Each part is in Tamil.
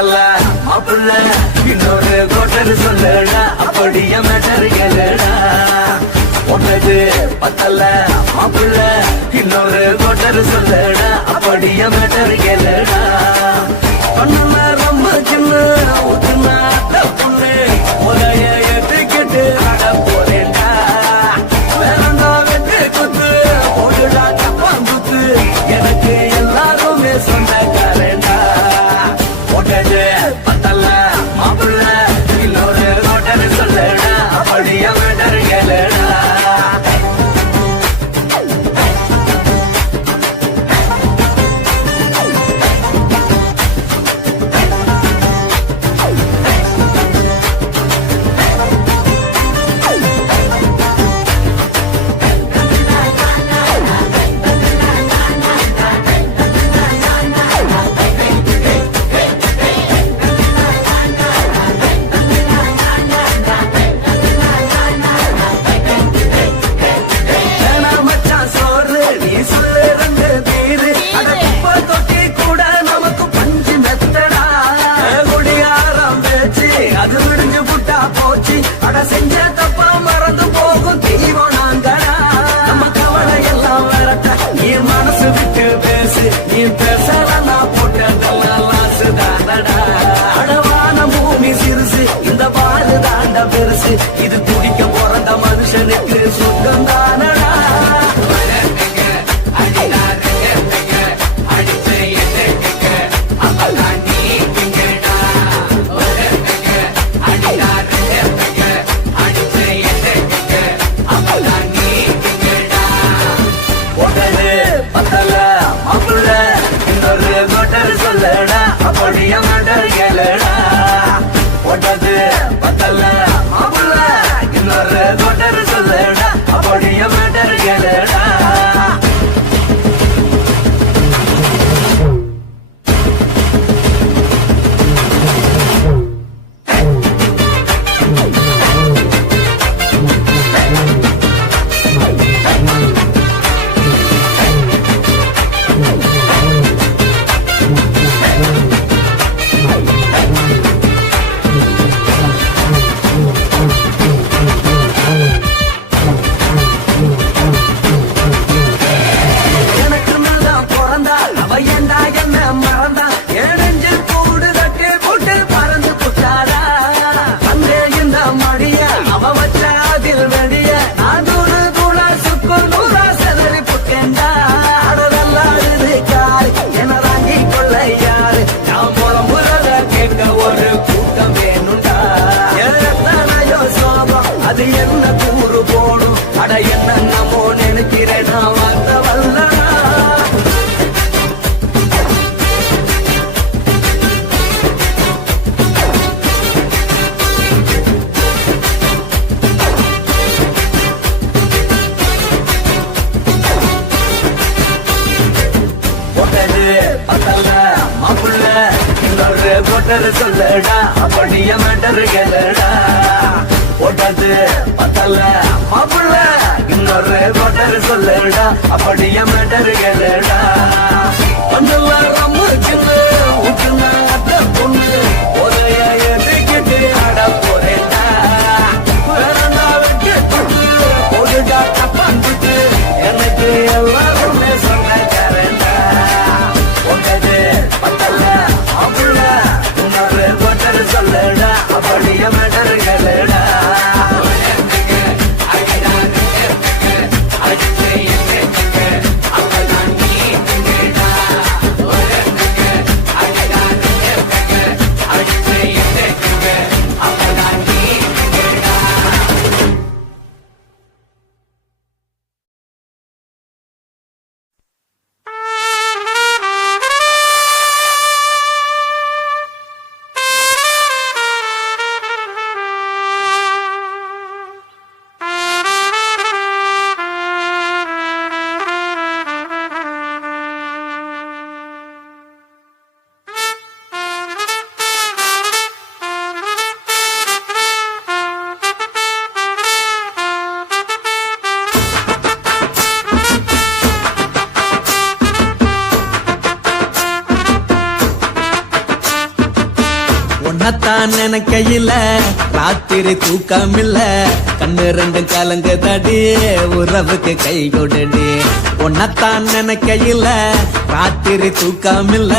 பத்தல மாப்பிள்ள இன்னொரு கோட்டர் சொல்லடா அப்படிய மேட்டர் கேளுடா ஒன்னது பத்தல மாப்பிள்ள இன்னொரு கோட்டர் சொல்லடா அப்படிய மேட்டர் கேளுடா பண்ணல ரொம்ப சின்ன ஊத்துனா பொண்ணு உலக ஏத்துக்கிட்டு அட போறேன்டா வேறண்டா வெட்டு குத்து ஓடுடா தப்பாங்குத்து எனக்கு எல்லாருமே சொந்தக்காரண்டா ஒட்டது பத்தல மாப்பிள்ள இன்னொரு கோட்டர் சொல்லடா அப்படிய மேட்டர் கேளுடா செஞ்ச தப்பா மறந்து போகும் தெய்வம் நாங்கடா நம்ம கவலை எல்லாம் வரட்ட நீ மனசு விட்டு பேசு நீ பேசலன்னா போட்டதெல்லாம் லாசு தானடா அடவான பூமி சிறுசு இந்த பாலு தாண்ட பெருசு இது துடிக்க பிறந்த மனுஷனுக்கு சொந்தம் தானடா சொல்லடா அப்படிய மேட்டர் கேளுடா ஒட்டது பத்தல மாப்பிள்ள இன்னொரு கோட்டர் சொல்லடா அப்படிய மேட்டர் கேளுடா அது என்ன கூறு போடும் அட என்ன நம்மோ நினைக்கிறேன் நான் வந்த வல்லனா ஒட்டது பத்தல மாப்பிள்ள இன்னொரு கோட்டர் சொல்லடா அப்படிய மேட்டர் கேளுடா ஒட்டது பத்தல மாப்பிள்ள இன்னொரு கோட்டர் சொல்லடா அப்படிய மேட்டர் கேளுடா கொஞ்சம் ரொம்ப சின்ன ஊற்றுனா பொண்ணு உதய எதுக்கிட்டு அட போறேன்டா வேறண்டா வெட்டி குத்து ஓடுடா தப்பாந்துட்டு எனக்கு எல்லாருமே சொந்தக்காரண்டா ஒட்டது பத்தல மாப்பிள்ள இன்னொரு கோட்டர் சொல்லடா அப்படிய மேட்டர் கேளுடா உன்னத்தான் நினைக்கையில ராத்திரி தூக்கமில்ல கண்ணு ரெண்டு கலங்கு தடி உறவுக்கு கை கொடுடி உன்னத்தான் நினைக்கையில ராத்திரி தூக்கமில்ல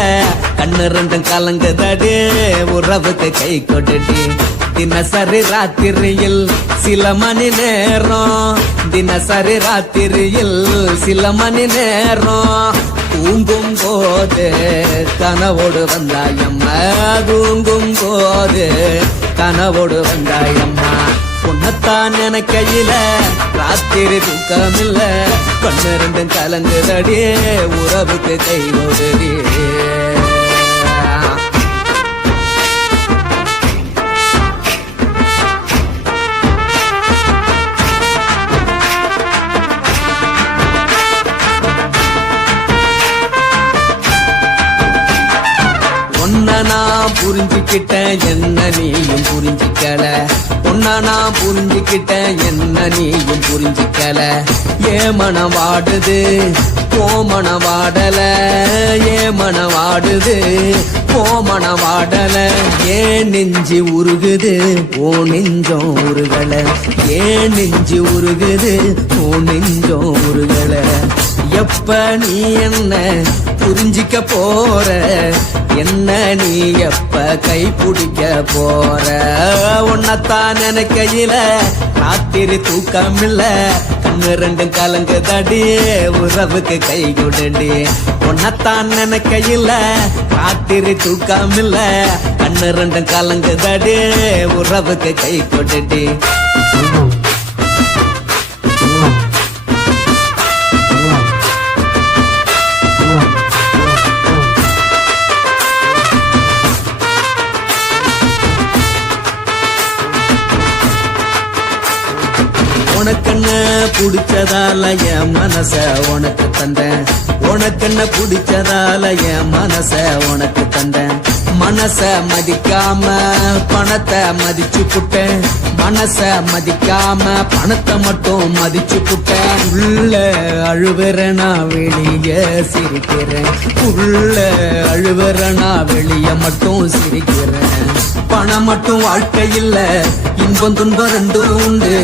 கண்ணு ரெண்டு கலங்கு தடி உறவுக்கு கை கொடுடி தினசரி ராத்திரியில் சில மணி நேரம் தினசரி ராத்திரியில் சில மணி நேரம் தூங்கும் போது கனவோடு வந்தாயம்மா தூங்கும் போது கனவோடு வந்தாயம்மா உன்னத்தான் நினைக்கையில ராத்திரி தூக்கமில்ல கண்ணு ரெண்டும் கலங்குதடி உறவுக்கு கை ஓடுடி நான் புரிஞ்சுக்கிட்டேன் என்ன நீயும் புரிஞ்சிக்கல உன்ன நான் புரிஞ்சுக்கிட்டேன் என்ன நீயும் புரிஞ்சிக்கல ஏ மனம் வாடுது ஓ மனம் வாடல ஏ மனம் வாடுது ஓ மனம் வாடல ஏன் நெஞ்சு உருகுது ஓ நெஞ்சம் உருகல ஏன் நெஞ்சு உருகுது ஓ நெஞ்சம் உருகல எப்ப நீ என்ன புரிஞ்சிக்க போற என்ன நீ எப்ப கை பிடிக்க போற உன்னத்தான் நினைக்கையில ராத்திரி தூக்கமில்ல கண்ணு ரெண்டு கலங்கு தடி உறவுக்கு கை கொடுடி உன்னத்தான் நினைக்கையில ராத்திரி தூக்கமில்ல கண்ணு ரெண்டு கலங்கு தடி உறவுக்கு கை கொடுடி உனக்கென்ன பிடிச்சதால என் மனச உனக்கு தந்தேன் உனக்கென்ன பிடிச்சதால என் மனச உனக்கு தந்தேன் மனச மதிக்காம பணத்தை மதிச்சு புட்டேன் மனச மதிக்காம பணத்தை மட்டும் மதிச்சு புட்டேன் உள்ள அழுவுறனா வெளிய சிரிக்கிறேன் உள்ள அழுவுறனா வெளிய மட்டும் சிரிக்கிறேன் பணம் மட்டும் வாழ்க்கையில் இன்பம் துன்பம் ரெண்டும் உண்டு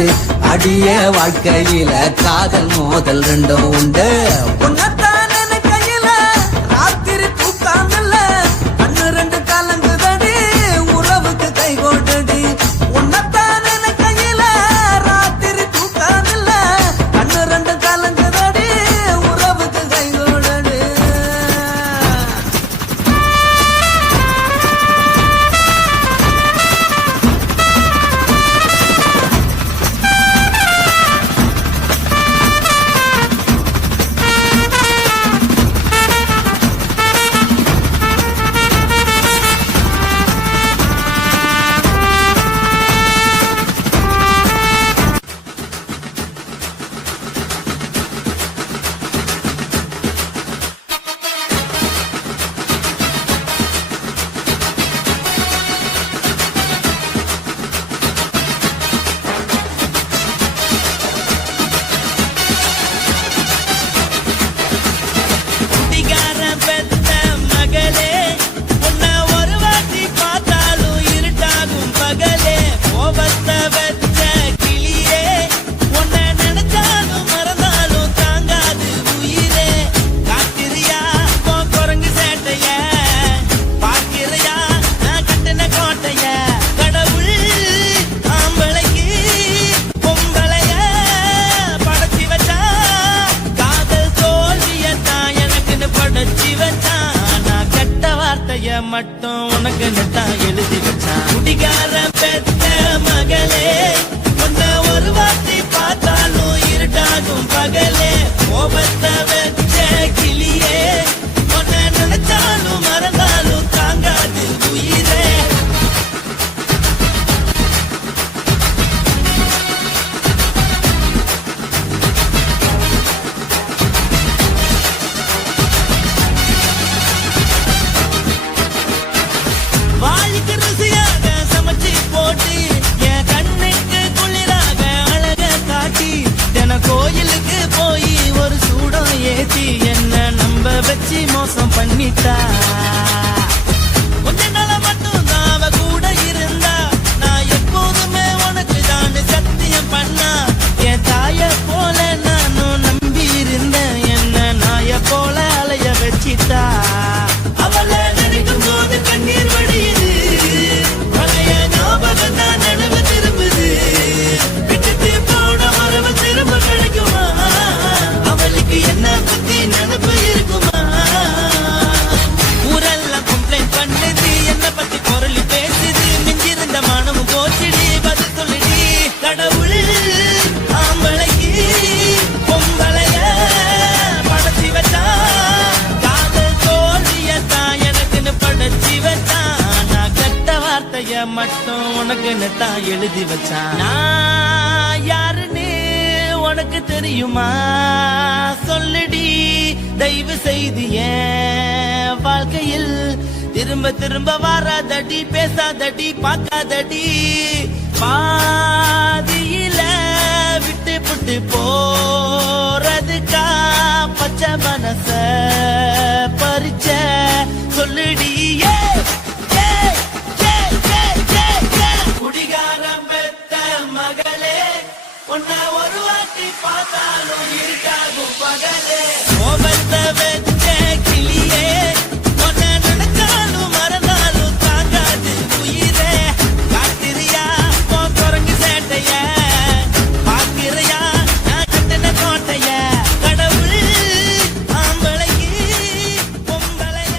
அடிய வாழ்க்கையில காதல் மோதல் ரெண்டும் உண்டு உன்னத்தான் நினைக்கையில ராத்திரி தூக்காமல்ல கண்ணு ரெண்டு கலங்குதடி உறவுக்கு கை கொண்டடி உன்னத்தான் நினைக்கையில ராத்திரி தூக்காமல்ல கண்ணு ரெண்டு கலங்குதடி உறவுக்கு கை கொண்டடி மட்டும் உனக்கு நெட்டான் எழுதி வச்சான் குடிகார பெத்த மகளே உன்னை ஒரு வார்த்தை பார்த்தாலும் இருட்டாகும் பகலே கோபத்தை வச்ச கிளியே உன்னை நினைச்சாலும் மறந்தாலும் தாங்காது உயிரே கோயிலுக்கு போய் ஒரு சூடம் ஏத்தி என்ன நம்ப வச்சு மோசம் பண்ணிட்டா கொஞ்ச நாள மட்டும் அவ கூட இருந்த தான் எழுதி வச்சான். நான் யாருன்னு உனக்கு தெரியுமா சொல்லுடி, தயவு செய்து என் வாழ்க்கையில் திரும்ப திரும்ப வராதடி, பேசாதடி, பார்க்காதடி. பாதியில விட்டு புட்டு போறதுக்கா பச்சை மனச பறிச்ச சொல்லுடி. குடிகாரம் பெத்த மகளே, உன்னை ஒரு வாட்டி பார்த்தாலும் இருக்காகும் பகலே. கோபத்தை வச்ச கிளியே, உன்னை நினைச்சாலும் மறந்தாலும் தாங்காது உயிரே. காத்திரியா உன் குரங்கு சேட்டைய, பாக்கிறையா நான் கட்டின கோட்டைய. கடவுள் ஆம்பளைக்கு பொம்பளைய